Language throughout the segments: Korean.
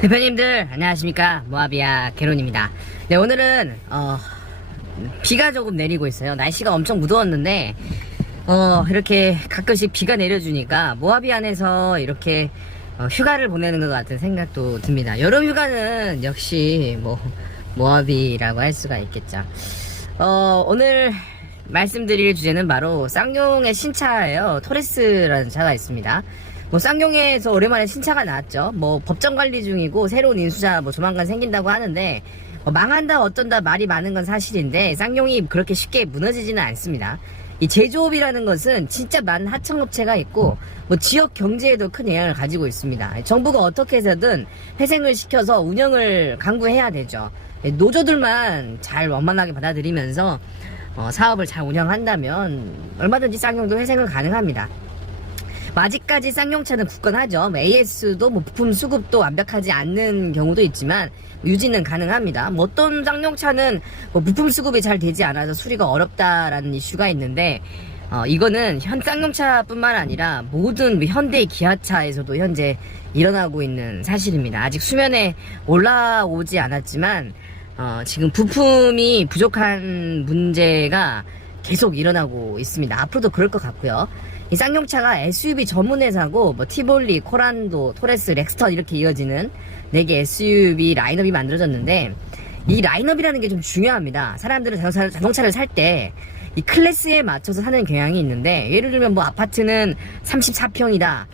대표님들 안녕하십니까, 모아비아 게론입니다. 네, 오늘은 비가 조금 내리고 있어요. 날씨가 엄청 무더웠는데 이렇게 가끔씩 비가 내려주니까 모아비 안에서 이렇게 휴가를 보내는 것 같은 생각도 듭니다. 여름 휴가는 역시 모아비라고 할 수가 있겠죠. 오늘 말씀드릴 주제는 바로 쌍용의 신차예요. 토레스라는 차가 있습니다. 쌍용에서 오랜만에 신차가 나왔죠. 법정 관리 중이고 새로운 인수자 조만간 생긴다고 하는데 망한다 어쩐다 말이 많은 건 사실인데 쌍용이 그렇게 쉽게 무너지지는 않습니다. 이 제조업이라는 것은 진짜 많은 하청업체가 있고 지역 경제에도 큰 영향을 가지고 있습니다. 정부가 어떻게 해서든 회생을 시켜서 운영을 강구해야 되죠. 노조들만 잘 원만하게 받아들이면서 사업을 잘 운영한다면 얼마든지 쌍용도 회생은 가능합니다. 아직까지 쌍용차는 굳건하죠. AS도 부품 수급도 완벽하지 않는 경우도 있지만 유지는 가능합니다. 어떤 쌍용차는 부품 수급이 잘 되지 않아서 수리가 어렵다라는 이슈가 있는데 이거는 쌍용차뿐만 아니라 모든 현대 기아차에서도 현재 일어나고 있는 사실입니다. 아직 수면에 올라오지 않았지만 지금 부품이 부족한 문제가 계속 일어나고 있습니다. 앞으로도 그럴 것 같고요. 이 쌍용차가 SUV 전문 회사고 티볼리, 코란도, 토레스, 렉스턴 이렇게 이어지는 4개 SUV 라인업이 만들어졌는데 이 라인업이라는 게 좀 중요합니다. 사람들은 자동차를 살 때 이 클래스에 맞춰서 사는 경향이 있는데 예를 들면 아파트는 34평이다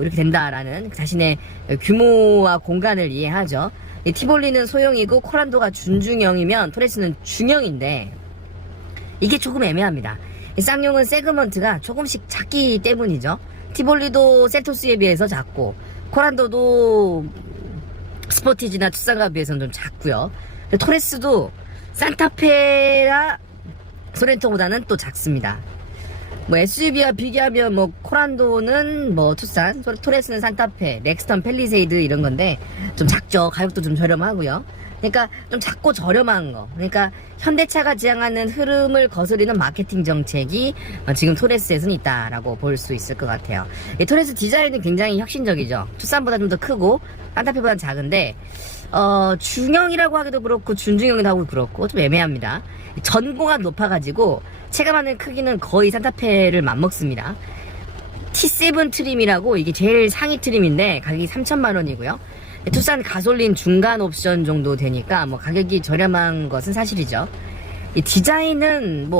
이렇게 된다라는 자신의 규모와 공간을 이해하죠. 이 티볼리는 소형이고 코란도가 준중형이면 토레스는 중형인데 이게 조금 애매합니다. 쌍용은 세그먼트가 조금씩 작기 때문이죠. 티볼리도 셀토스에 비해서 작고 코란도도 스포티지나 투싼과 비해서는 좀 작고요. 토레스도 산타페나 소렌토보다는 또 작습니다. SUV와 비교하면 코란도는 투싼, 토레스는 산타페, 렉스턴 팰리세이드 이런 건데 좀 작죠. 가격도 좀 저렴하고요. 그러니까 좀 작고 저렴한 거. 그러니까 현대차가 지향하는 흐름을 거스르는 마케팅 정책이 지금 토레스에서는 있다라고 볼 수 있을 것 같아요. 이 토레스 디자인은 굉장히 혁신적이죠. 투싼보다 좀 더 크고 산타페보다 작은데 중형이라고 하기도 그렇고 준중형이라고 하기도 그렇고 좀 애매합니다. 전고가 높아가지고 체감하는 크기는 거의 산타페를 맞먹습니다. T7 트림이라고 이게 제일 상위 트림인데 가격이 3,000만원이고요. 투싼 가솔린 중간 옵션 정도 되니까 가격이 저렴한 것은 사실이죠. 이 디자인은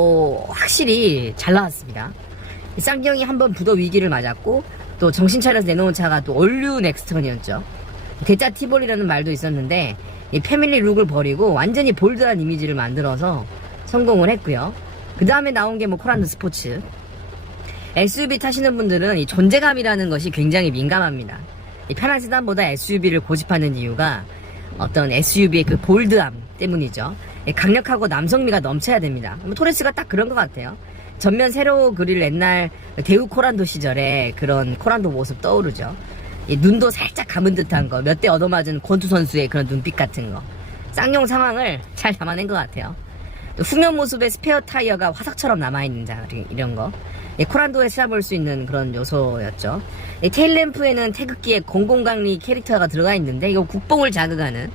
확실히 잘 나왔습니다. 쌍용이 한번 부도 위기를 맞았고 또 정신 차려서 내놓은 차가 또 올류 넥스턴이었죠. 대짜 티볼이라는 말도 있었는데 이 패밀리 룩을 버리고 완전히 볼드한 이미지를 만들어서 성공을 했고요. 그 다음에 나온 게 코란도 스포츠. SUV 타시는 분들은 이 존재감이라는 것이 굉장히 민감합니다. 이 편한 세단보다 SUV를 고집하는 이유가 어떤 SUV의 그 볼드함 때문이죠. 강력하고 남성미가 넘쳐야 됩니다. 토레스가 딱 그런 것 같아요. 전면 세로 그릴 옛날 대우 코란도 시절에 그런 코란도 모습 떠오르죠. 이 눈도 살짝 감은 듯한 거, 몇 대 얻어맞은 권투 선수의 그런 눈빛 같은 거. 쌍용 상황을 잘 담아낸 것 같아요. 또 후면 모습에 스페어 타이어가 화석처럼 남아있는 자, 이런 거. 코란도에 찾아볼 수 있는 그런 요소였죠. 테일램프에는 태극기에 공공강리 캐릭터가 들어가 있는데 이거 국뽕을 자극하는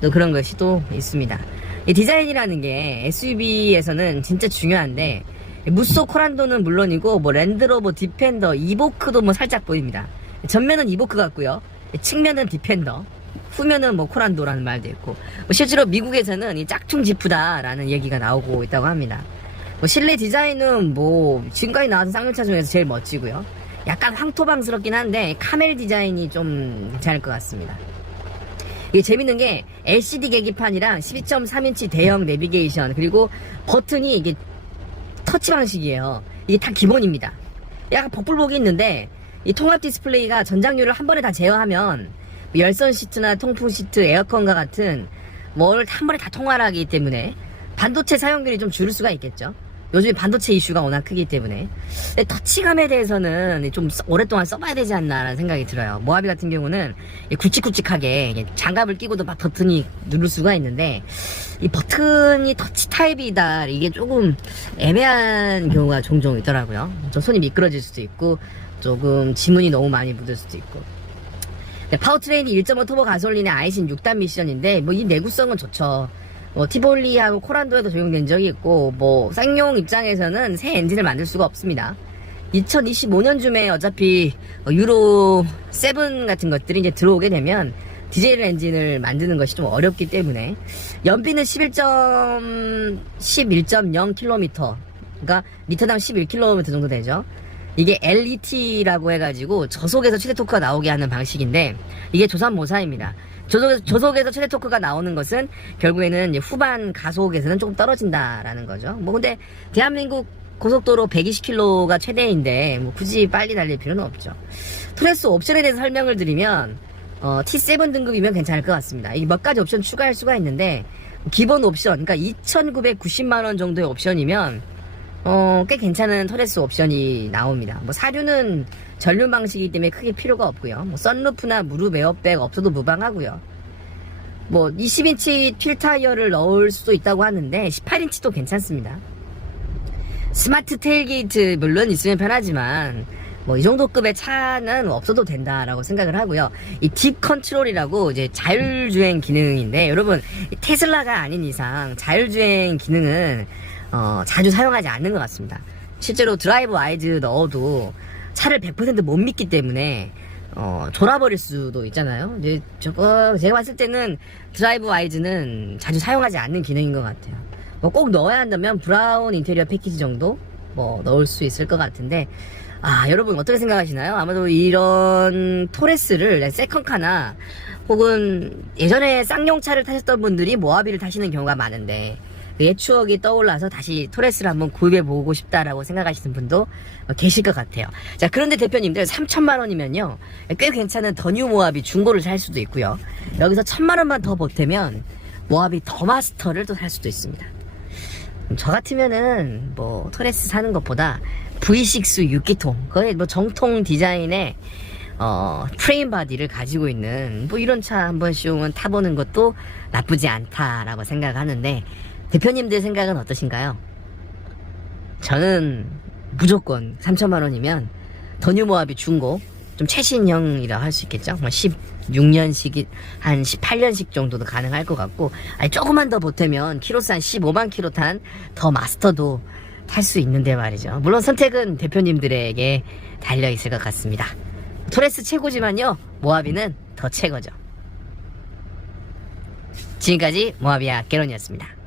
또 그런 것이 또 있습니다. 이 디자인이라는 게 SUV에서는 진짜 중요한데 무쏘 코란도는 물론이고 랜드로버 디펜더 이보크도 살짝 보입니다. 전면은 이보크 같고요. 측면은 디펜더, 후면은 코란도라는 말도 있고 실제로 미국에서는 이 짝퉁 지프다라는 얘기가 나오고 있다고 합니다. 실내 디자인은 지금까지 나왔던 쌍용차 중에서 제일 멋지고요. 약간 황토방스럽긴 한데 카멜 디자인이 좀 괜찮을 것 같습니다. 이게 재밌는 게 LCD 계기판이랑 12.3인치 대형 내비게이션 그리고 버튼이 이게 터치 방식이에요. 이게 다 기본입니다. 약간 복불복이 있는데 이 통합 디스플레이가 전장류를 한 번에 다 제어하면 열선 시트나 통풍 시트, 에어컨과 같은 뭘 한 번에 다 통화하기 때문에 반도체 사용률이 좀 줄을 수가 있겠죠. 요즘 반도체 이슈가 워낙 크기 때문에 터치감에 대해서는 좀 오랫동안 써봐야 되지 않나라는 생각이 들어요. 모하비 같은 경우는 굵직굵직하게 장갑을 끼고도 막 버튼이 누를 수가 있는데 이 버튼이 터치 타입이다 이게 조금 애매한 경우가 종종 있더라고요. 좀 손이 미끄러질 수도 있고 조금 지문이 너무 많이 묻을 수도 있고 파워트레인이 1.5 터보 가솔린의 아이신 6단 미션인데 뭐 이 내구성은 좋죠. 뭐 티볼리하고 코란도에도 적용된 적이 있고 뭐 쌍용 입장에서는 새 엔진을 만들 수가 없습니다. 2025년쯤에 어차피 유로 7 같은 것들이 이제 들어오게 되면 디젤 엔진을 만드는 것이 좀 어렵기 때문에 연비는 11.0km, 그러니까 리터당 11km 정도 되죠. 이게 LET라고 해가지고 저속에서 최대 토크가 나오게 하는 방식인데 이게 조산모사입니다. 저속에서 최대 토크가 나오는 것은 결국에는 이제 후반 가속에서는 조금 떨어진다라는 거죠. 뭐 근데 대한민국 고속도로 120km가 최대인데 뭐 굳이 빨리 달릴 필요는 없죠. 토레스 옵션에 대해서 설명을 드리면 T7 등급이면 괜찮을 것 같습니다. 이게 몇 가지 옵션 추가할 수가 있는데 기본 옵션, 그러니까 2,990만원 정도의 옵션이면 꽤 괜찮은 토레스 옵션이 나옵니다. 뭐 사륜은 전륜 방식이기 때문에 크게 필요가 없고요. 뭐 썬루프나 무릎 에어백 없어도 무방하고요. 뭐 20인치 휠 타이어를 넣을 수도 있다고 하는데 18인치도 괜찮습니다. 스마트 테일게이트 물론 있으면 편하지만 뭐 이 정도 급의 차는 없어도 된다라고 생각을 하고요. 이 딥 컨트롤이라고 이제 자율주행 기능인데 여러분 테슬라가 아닌 이상 자율주행 기능은 자주 사용하지 않는 것 같습니다. 실제로 드라이브 와이즈 넣어도 차를 100% 못 믿기 때문에 졸아버릴 수도 있잖아요. 이제 제가 봤을 때는 드라이브 와이즈는 자주 사용하지 않는 기능인 것 같아요. 뭐 꼭 넣어야 한다면 브라운 인테리어 패키지 정도 뭐 넣을 수 있을 것 같은데 여러분 어떻게 생각하시나요? 아마도 이런 토레스를 세컨카나 혹은 예전에 쌍용차를 타셨던 분들이 모하비를 타시는 경우가 많은데 옛 추억이 떠올라서 다시 토레스를 한번 구입해보고 싶다라고 생각하시는 분도 계실 것 같아요. 자, 그런데 대표님들 3,000만원이면요 꽤 괜찮은 더 뉴 모하비 중고를 살 수도 있고요. 여기서 1,000만원만 더 보태면 모하비 더 마스터를 또 살 수도 있습니다. 저 같으면은 뭐 토레스 사는 것보다 V6 6기통 거의 뭐 정통 디자인의 프레임 바디를 가지고 있는 뭐 이런 차 한 번씩은 타보는 것도 나쁘지 않다라고 생각하는데 대표님들 생각은 어떠신가요? 저는 무조건 3,000만원이면 더 뉴 모하비 중고 좀 최신형이라 할 수 있겠죠. 뭐 16년식 한 18년식 정도도 가능할 것 같고 조금만 더 보태면 키로수 한 15만 킬로 탄 더 마스터도 탈 수 있는데 말이죠. 물론 선택은 대표님들에게 달려있을 것 같습니다. 토레스 최고지만요 모하비는 더 최고죠. 지금까지 모하비아 게론이었습니다.